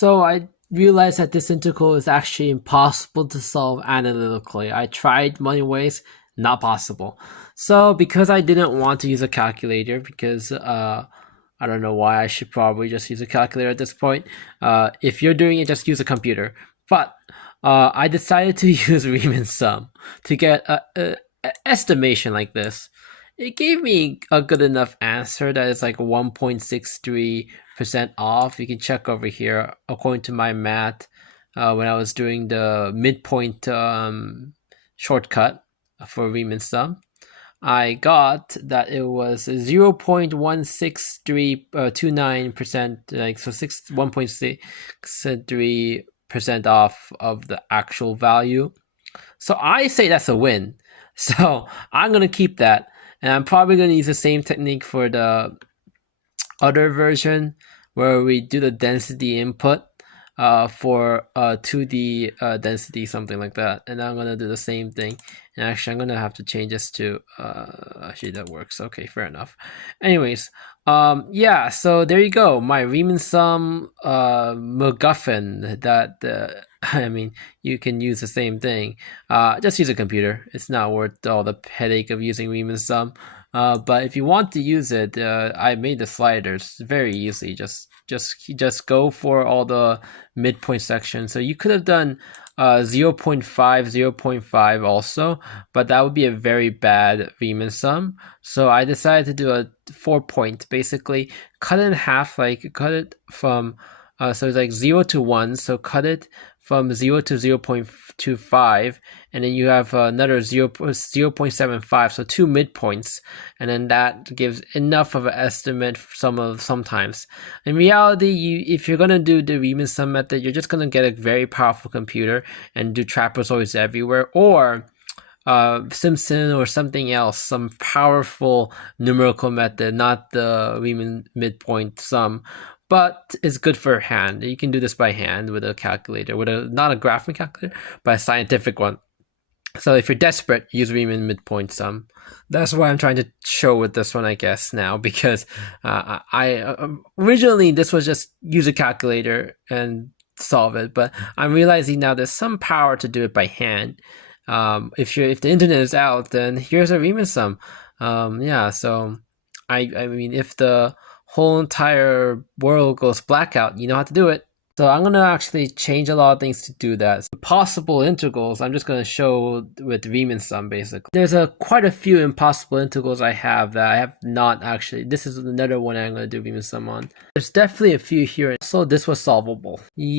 So I realized that this integral is actually impossible to solve analytically. I tried many ways, not possible. So because I didn't want to use a calculator, because I don't know why, I should probably just use a calculator at this point. If you're doing it, just use a computer. But I decided to use Riemann sum to get a estimation like this. It gave me a good enough answer that is like 1.63% off. You can check over here according to my math when I was doing the midpoint shortcut for Riemann sum. I got that it was 0.16329%, like so 1.63% off of the actual value. So I say that's a win. So I'm gonna keep that, and I'm probably gonna use the same technique for the other version where we do the density input for 2D density, something like that. And I'm gonna do the same thing. And actually, I'm gonna have to change this to actually that works. Okay, fair enough. Anyways, yeah. So there you go. My Riemann sum MacGuffin. That I mean, you can use the same thing. Just use a computer. It's not worth all the headache of using Riemann sum. But if you want to use it, I made the sliders very easy. Just go for all the midpoint sections. So you could have done 0.5, 0.5 also, but that would be a very bad Riemann sum. So I decided to do a 4-point, basically cut it in half, like cut it from so it's like 0 to 1, so cut it from 0 to 0.25, and then you have another 0.75, so 2 midpoints, and then that gives enough of an estimate sometimes. In reality, if you're gonna do the Riemann sum method, you're just gonna get a very powerful computer and do trapezoids everywhere, or Simpson or something else, some powerful numerical method, not the Riemann midpoint sum. But it's good for hand. You can do this by hand with a calculator, with not a graphing calculator, but a scientific one. So if you're desperate, use Riemann midpoint sum. That's what I'm trying to show with this one, I guess, now, because originally this was just use a calculator and solve it, but I'm realizing now there's some power to do it by hand. If the internet is out, then here's a Riemann sum. Yeah, so I mean, if the whole entire world goes blackout, you know how to do it. So I'm gonna actually change a lot of things to do that. So possible integrals, I'm just gonna show with Riemann sum basically. There's quite a few impossible integrals I have that I have not actually. This is another one I'm gonna do Riemann sum on. There's definitely a few here. So this was solvable. Yeah.